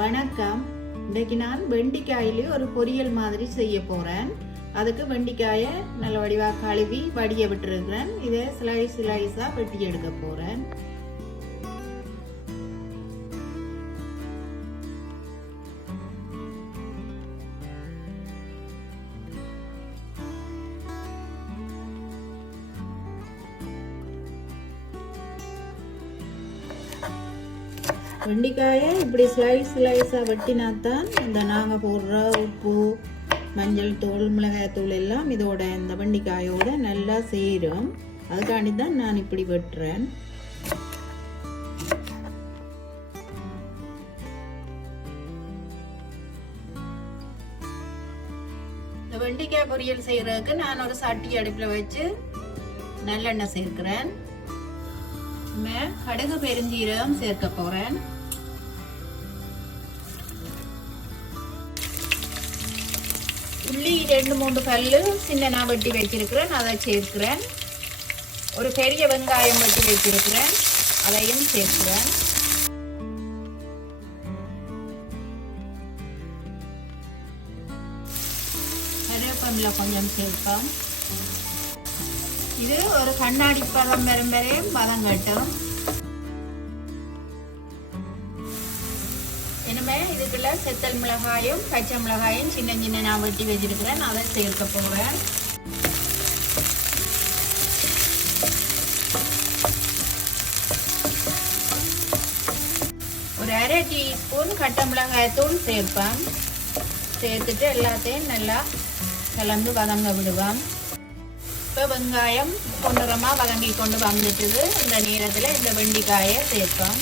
வணக்கம். இன்றைக்கு நான் வெண்டிக்காயிலே ஒரு பொரியல் மாதிரி செய்ய போறேன். அதுக்கு வெண்டிக்காயை நல்ல வடிவாக கழுவி வடிய விட்டுருக்கிறேன். இதை ஸ்லைஸா வெட்டி எடுக்க போறேன். வெண்டிக்காயை இப்படி ஸ்லைஸாக வெட்டினாத்தான் இந்த நாங்கள் போடுற உப்பு, மஞ்சள் தூள், மிளகாய் தூள் எல்லாம் இதோட இந்த வெண்டிக்காயோட நல்லா சேரும். அதுக்காண்டி தான் நான் இப்படி வெட்டுறேன். இந்த வெண்டிக்காய் பொரியல் செய்யறதுக்கு நான் ஒரு சட்டி அடுப்பில் வச்சு நல்லெண்ணெய் சேர்க்கிறேன். கடுகு பெருஞ்சீரகம் சேர்க்க போறேன். உள்ளி 2-3 பல்லு சின்ன வெட்டி வச்சிருக்கிறேன், அதை சேர்க்கிறேன். ஒரு பெரிய வெங்காயம் வெட்டி வச்சிருக்கிறேன், அதையும் சேர்க்கிறேன். கருவேப்பிலை கொஞ்சம் சேர்ப்போம். இது ஒரு கண்ணாடி பதம் வரும் வரையும் வதங்கட்டும். இனிமே இதுக்குள்ள செத்தல் மிளகாயும் பச்சை மிளகாயும் சின்ன நான் வெட்டி வச்சிருக்கிறேன், அதை சேர்க்க போறேன். ஒரு 1/2 டீஸ்பூன் கட்டை மிளகாய் தூள் சேர்ப்பேன். சேர்த்துட்டு எல்லாத்தையும் நல்லா கலந்து வதங்க விடுவோம். இப்போ வெங்காயம் பொன்னிறமாக வதங்கி கொண்டு வந்துட்டுது. இந்த நேரத்தில் இந்த வெண்டிக்காயை சேர்ப்போம்.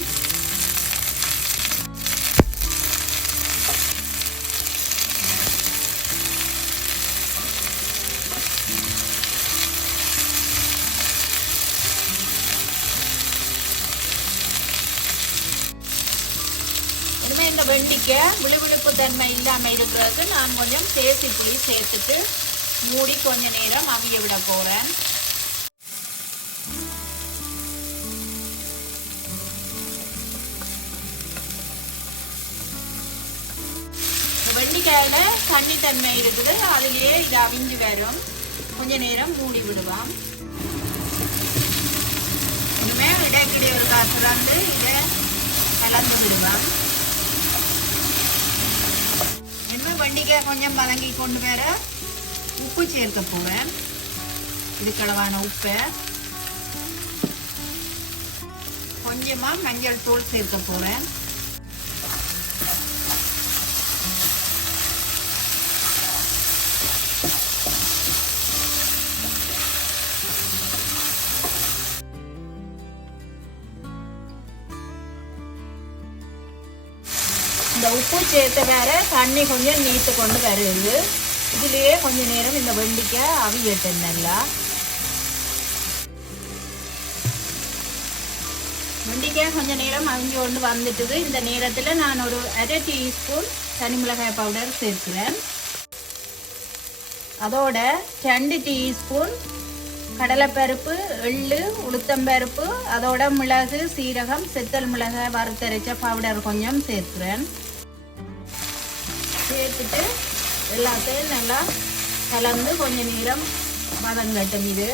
இனிமேல் இந்த வெண்டிக்காய் விழுவிழுப்பு தன்மை இல்லாமல் இருக்கிறதுக்கு நான் கொஞ்சம் தேசி புளி சேர்த்துட்டு மூடி கொஞ்ச நேரம் அவிய விட போறேன். வெண்டிக்காயில தண்ணி தன்மை இருக்குது, அதுலயே இது அவிஞ்சு வரும். கொஞ்ச நேரம் மூடி விடுவோம். இனிமே இடைக்கிடையே ஒரு காசு வந்து இதை கலந்து விடுவோம். இனிமே வெண்டிக்காய் கொஞ்சம் வதங்கி கொண்டு வர உப்பு சேர்க்க போறேன். இதுக்களவான உப்பை கொஞ்சமா மஞ்சள் தூள் சேர்க்க போறேன். இந்த உப்பு சேர்த்த வேற தண்ணி கொஞ்சம் நீத்து கொண்டு வருது. இதுலயே கொஞ்ச நேரம் இந்த வெண்டிக்காய் அவியட்டும். நல்லா வெண்டிக்காய் கொஞ்ச நேரம் அவிஞ்சு கொண்டு வந்துட்டுது. இந்த நேரத்தில் நான் ஒரு 1/2 டீஸ்பூன் தனி மிளகாய் பவுடர் சேர்க்கிறேன். அதோட 2 டீஸ்பூன் கடலைப்பருப்பு, எள்ளு, உளுத்தம்பருப்பு, அதோட மிளகு, சீரகம், செத்தல் மிளகாய் வறுத்தரைச்ச பவுடர் கொஞ்சம் சேர்க்கிறேன். சேர்த்துட்டு எல்லாத்தையும் நல்லா கலந்து கொஞ்ச நேரம் வதங்கட்டும். இது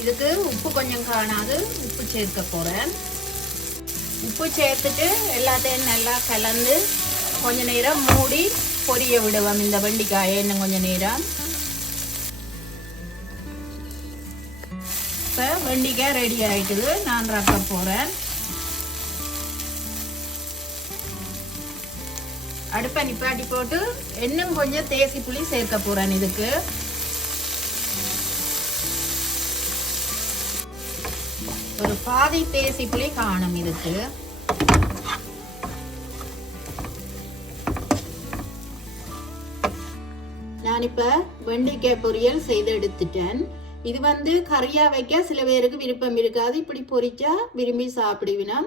இதுக்கு உப்பு கொஞ்சம் காணாது, உப்பு சேர்க்க போறேன். உப்பு சேர்த்துட்டு எல்லாத்தையும் நல்லா கலந்து கொஞ்ச நேரம் மூடி பொரிய விடுவோம் இந்த வெண்டிக்காயை. இன்னும் கொஞ்ச நேரம். இப்போ வெண்டிக்காய் ரெடி ஆயிட்டுது. நான் ரக்க போறேன். அடுப்பை நிப்பாட்டி போட்டு இன்னும் கொஞ்சம் தேசி புளி சேர்க்க போறேன். இதுக்கு ஒரு பாதி தேசி புளி காணும். இதுக்கு நான் இப்ப வெண்டிக்காய் பொரியல் செய்து எடுத்துட்டேன். இது கறியா வைக்க சில பேருக்கு விருப்பம் இருக்காது. இப்படி பொரிச்சா விரும்பி சாப்பிடுவினோம்.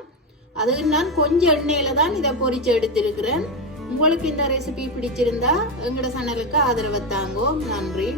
அதுக்கு நான் கொஞ்சம் எண்ணெயில தான் இதை பொரிச்சு எடுத்திருக்கிறேன். உங்களுக்கு இந்த ரெசிபி பிடிச்சிருந்தா எங்களோட சேனலுக்கு ஆதரவு தாங்கோ. நன்றி.